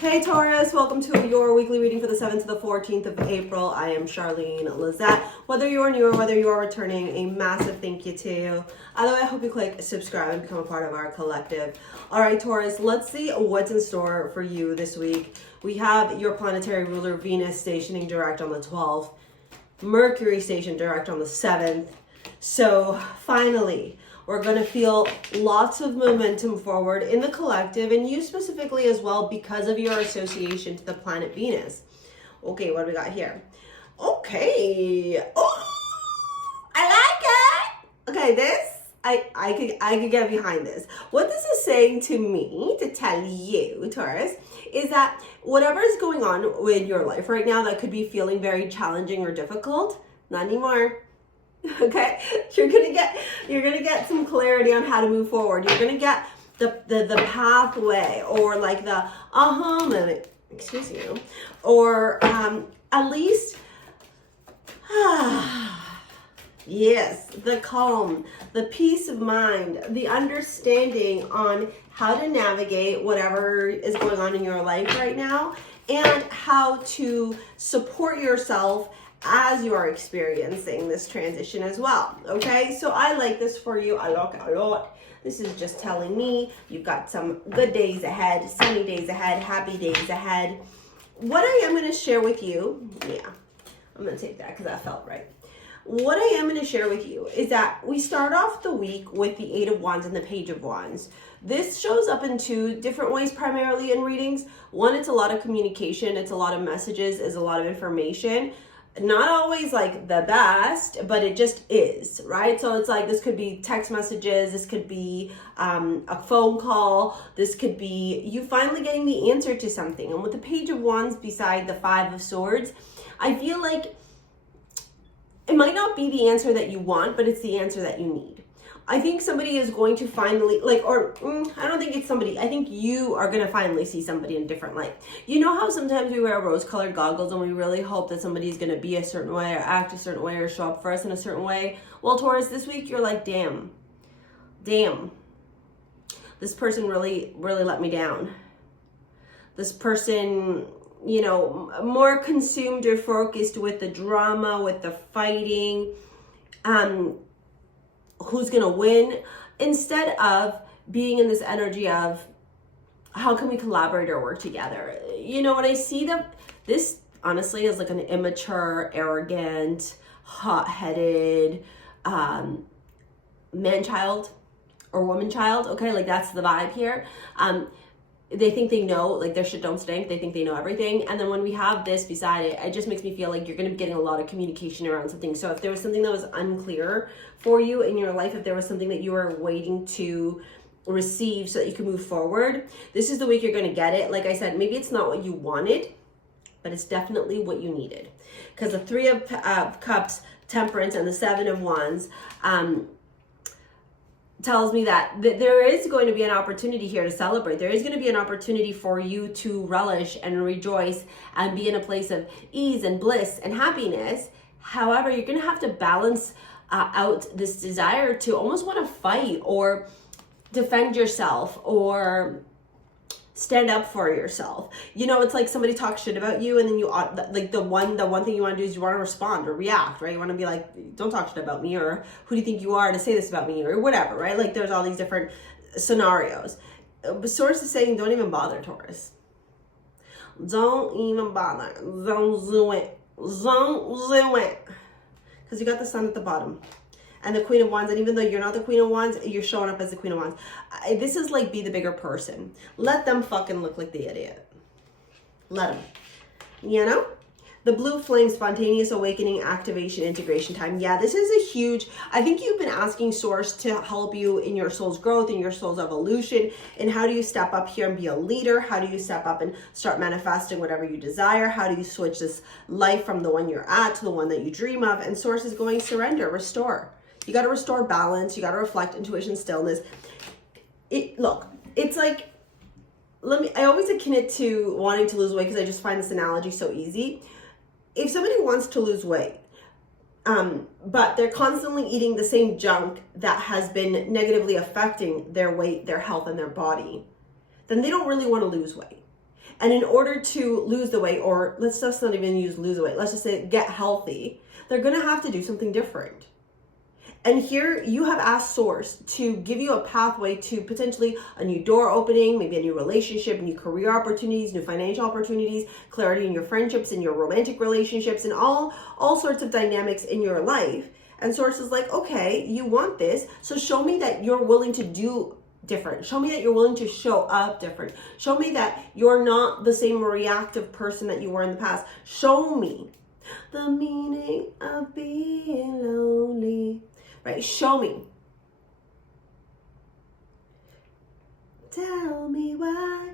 Hey Taurus, welcome to your weekly reading for the 7th to the 14th of April. I am Charlene Lizette. Whether you are new or whether you are returning, a massive thank you to you. Either way, I hope you click subscribe and become a part of our collective. All right, Taurus, let's see what's in store for you this week. We have your planetary ruler Venus stationing direct on the 12th, Mercury stationed direct on the 7th. So finally, we're going to feel lots of momentum forward in the collective, and you specifically as well because of your association to the planet Venus. Okay, what do we got here? Okay. Oh, I like it. Okay, this, I could get behind this. What this is saying to me, to tell you, Taurus, is that whatever is going on with your life right now that could be feeling very challenging or difficult, not anymore. Okay, you're gonna get some clarity on how to move forward. You're gonna get the pathway, or like the aha moment, excuse you, or at least yes, the calm, the peace of mind, the understanding on how to navigate whatever is going on in your life right now, and how to support yourself as you are experiencing this transition as well. Okay, so I like this for you. I like it a lot. This is just telling me you've got some good days ahead, sunny days ahead, happy days ahead. What I am going to share with you, yeah, I'm going to take that because that felt right. What I am going to share with you is that we start off the week with the 8 of Wands and the Page of Wands. This shows up in two different ways, primarily in readings. One, it's a lot of communication. It's a lot of messages. It's a lot of information. Not always like the best, but it just is, right? So it's like, this could be text messages, this could be a phone call, this could be you finally getting the answer to something. And with the Page of Wands beside the 5 of Swords, I feel like it might not be the answer that you want, but it's the answer that you need. I think somebody is going to finally, I don't think it's somebody. I think you are going to finally see somebody in a different light. You know how sometimes we wear rose-colored goggles and we really hope that somebody is going to be a certain way or act a certain way or show up for us in a certain way? Well, Taurus, this week you're like, damn, this person really let me down. This person, you know, more consumed or focused with the drama, with the fighting, who's gonna win, instead of being in this energy of how can we collaborate or work together. You know, when I see that, this honestly is like an immature, arrogant, hot-headed man-child or woman-child. Okay, like that's the vibe here. They think they know, like their shit don't stink. They think they know everything. And then when we have this beside it, it just makes me feel like you're going to be getting a lot of communication around something. So if there was something that was unclear for you in your life, if there was something that you were waiting to receive so that you can move forward, this is the week you're going to get it. Like I said, maybe it's not what you wanted, but it's definitely what you needed. Because the 3 of Cups, Temperance, and the 7 of Wands, tells me that there is going to be an opportunity here to celebrate. There is going to be an opportunity for you to relish and rejoice and be in a place of ease and bliss and happiness. However, you're going to have to balance out this desire to almost want to fight or defend yourself or stand up for yourself. You know, it's like somebody talks shit about you and then you like the one thing you want to do is you want to respond or react, right? You want to be like, don't talk shit about me, or who do you think you are to say this about me, or whatever, right? Like there's all these different scenarios. Source is saying don't even bother, Taurus. Don't even bother. Don't do it. Don't do it. Because you got the Sun at the bottom. And the Queen of Wands, and even though you're not the Queen of Wands, you're showing up as the Queen of Wands. This is like, be the bigger person. Let them fucking look like the idiot. Let them. You know? The blue flame, spontaneous awakening, activation, integration time. Yeah, this is a huge, I think you've been asking Source to help you in your soul's growth, in your soul's evolution, and how do you step up here and be a leader? How do you step up and start manifesting whatever you desire? How do you switch this life from the one you're at to the one that you dream of? And Source is going, surrender, restore. You got to restore balance. You got to reflect intuition, stillness. Look, it's like, I always akin it to wanting to lose weight because I just find this analogy so easy. If somebody wants to lose weight, but they're constantly eating the same junk that has been negatively affecting their weight, their health, and their body, then they don't really want to lose weight. And in order to lose the weight, or let's just not even use lose the weight, let's just say get healthy, they're going to have to do something different. And here you have asked Source to give you a pathway to potentially a new door opening, maybe a new relationship, new career opportunities, new financial opportunities, clarity in your friendships, in your romantic relationships, and all sorts of dynamics in your life. And Source is like, okay, you want this, so show me that you're willing to do different. Show me that you're willing to show up different. Show me that you're not the same reactive person that you were in the past. Show me the meaning of being lonely. Right? Show me. Tell me why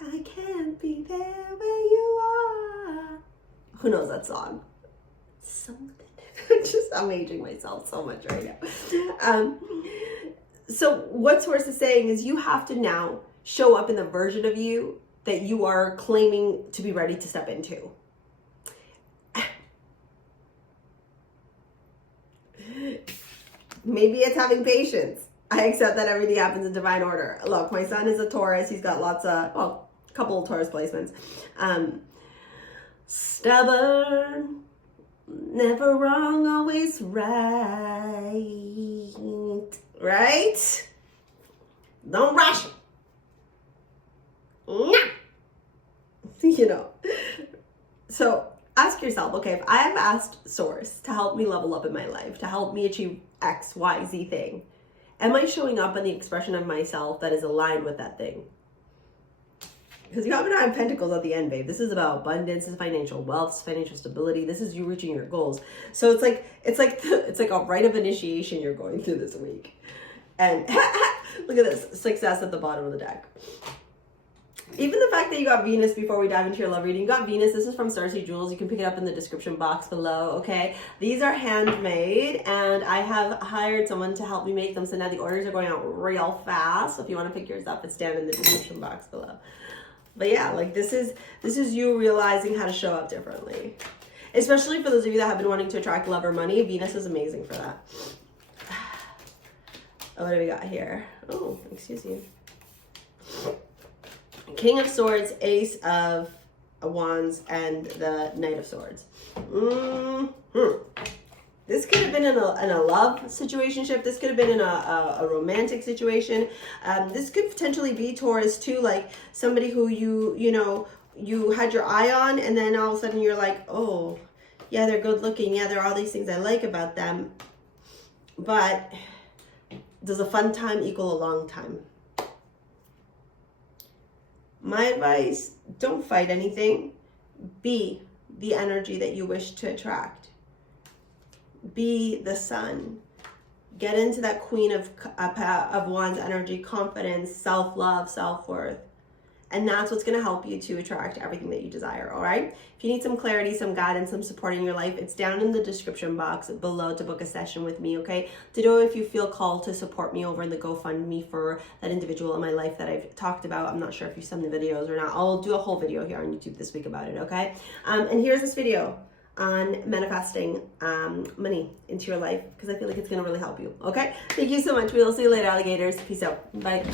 I can't be there where you are. Who knows that song? Something. I'm aging myself so much right now. So what Source is saying is you have to now show up in the version of you that you are claiming to be ready to step into. Maybe it's having patience. I accept that everything happens in divine order. Look, my son is a Taurus. He's got lots of, well, a couple of Taurus placements. Stubborn, never wrong, always right. Right? Don't rush. You know. So ask yourself, okay, if I have asked Source to help me level up in my life, to help me achieve X, Y, Z thing, am I showing up in the expression of myself that is aligned with that thing? Because you have a Nine of Pentacles at the end, babe. This is about abundance, this is financial wealth, this is financial stability. This is you reaching your goals. So it's like a rite of initiation you're going through this week. And look at this, success at the bottom of the deck. Even the fact that you got Venus before we dive into your love reading, you got Venus. This is from StarSea Jewels. You can pick it up in the description box below, okay? These are handmade, and I have hired someone to help me make them. So now the orders are going out real fast. So if you want to pick yours up, it's down in the description box below. But yeah, like this is you realizing how to show up differently. Especially for those of you that have been wanting to attract love or money, Venus is amazing for that. Oh, what do we got here? Oh, excuse you. King of Swords, Ace of Wands, and the Knight of Swords. This could have been in a love situationship. This could have been in a romantic situation. This could potentially be Taurus too, like somebody who you had your eye on, and then all of a sudden you're like, oh, yeah, they're good looking. Yeah, there are all these things I like about them. But does a fun time equal a long time? My advice, don't fight anything. Be the energy that you wish to attract. Be the sun. Get into that Queen of Wands energy, confidence, self-love, self-worth. And that's what's going to help you to attract everything that you desire, all right? If you need some clarity, some guidance, some support in your life, it's down in the description box below to book a session with me, okay? To know if you feel called to support me over in the GoFundMe for that individual in my life that I've talked about. I'm not sure if you've seen the videos or not. I'll do a whole video here on YouTube this week about it, okay? And here's this video on manifesting money into your life, because I feel like it's going to really help you, okay? Thank you so much. We'll see you later, alligators. Peace out. Bye.